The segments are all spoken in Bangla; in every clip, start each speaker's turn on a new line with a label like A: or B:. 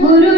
A: gurur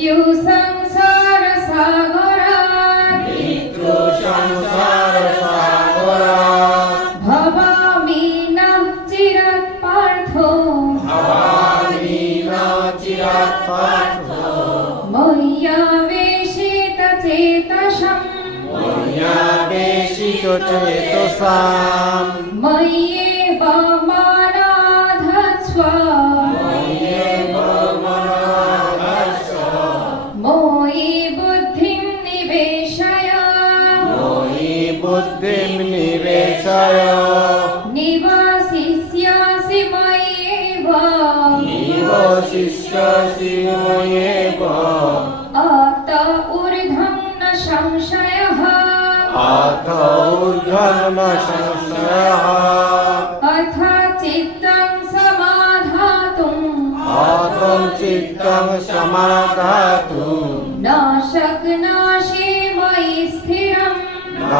A: মৃত্যু সংসার সাগরা মৃত্যু সংসার সাগরা ভবামি না চিরাত পার্থ। ভবামি না চিরাত পার্থ। ময়া বেশিত চেতসম।
B: ময়া
A: বেশিত চেতসাম। ময়ে বামা निवेशय निवासिष्यासि मय्येव
B: निवशिष्यसि मयेव
A: अत ऊर्ध्वं न संशयः
B: अथ ऊर्ध्वं संशयः
A: अथ चित्तं समाधातुम्
B: आत्मं चित्तं समाधातुं
A: न शक्नोषि मयि स्थिरम्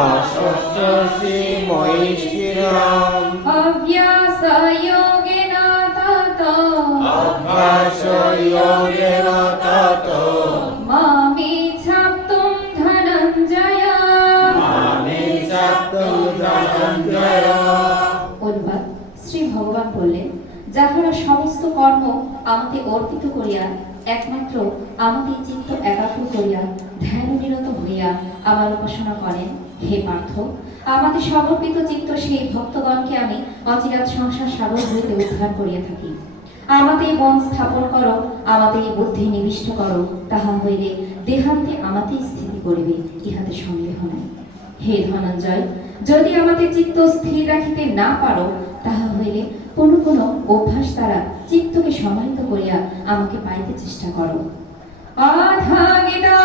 B: न शक्ष्यसि मयि स्थिरम्
A: अभ्यासयोगेन तत
B: अभ्यासयोगेन ततो
A: मामिच्छाप्तुं धनञ्जय
B: মামি সত্যং ধনঞ্জয়
A: অনুবাদ শ্রী ভগবান বললেন যাহারা সমস্ত কর্ম আমাকে অর্পিত করিয়া একমাত্র আমাকে চিত্ত একাগ্র করিয়া ধ্যান নিরত হইয়া আমার উপাসনা করেন হে পার্থ, আমাদের সমর্পিত চিত্ত সেই ভক্তগণকে আমি অচিরাত সংসার সাগর হইতে উদ্ধার করিয়া থাকি। আমাতে মন স্থাপন করো আমাতে বুদ্ধি নিবিষ্ট করো, তাহা হইলে দেহান্তে আমাতে স্থিতি করিবে, ইহাতে সন্দেহ নাই। হে ধনঞ্জয়, যদি আমাদের চিত্ত স্থির রাখিতে না পারো, তাহা হইলে কোনো কোনো অভ্যাস দ্বারা চিত্তকে সমাহিত করিয়া আমাকে পাইতে চেষ্টা করো। আধা গীতা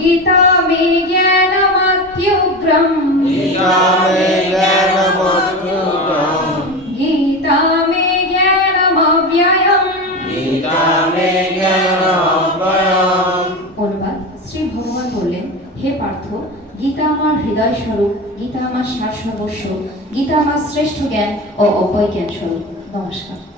A: গীতা জ্ঞানমব্যয়ম
B: মে
A: অনুবাদ শ্রী ভগবান বললেন হে পার্থ গীতা আমার হৃদয় স্বরূপ গীতা আমার সার সর্বস্ব গীতা আমার শ্রেষ্ঠ জ্ঞান ও অব্যয় জ্ঞান স্বরূপ নমস্কার।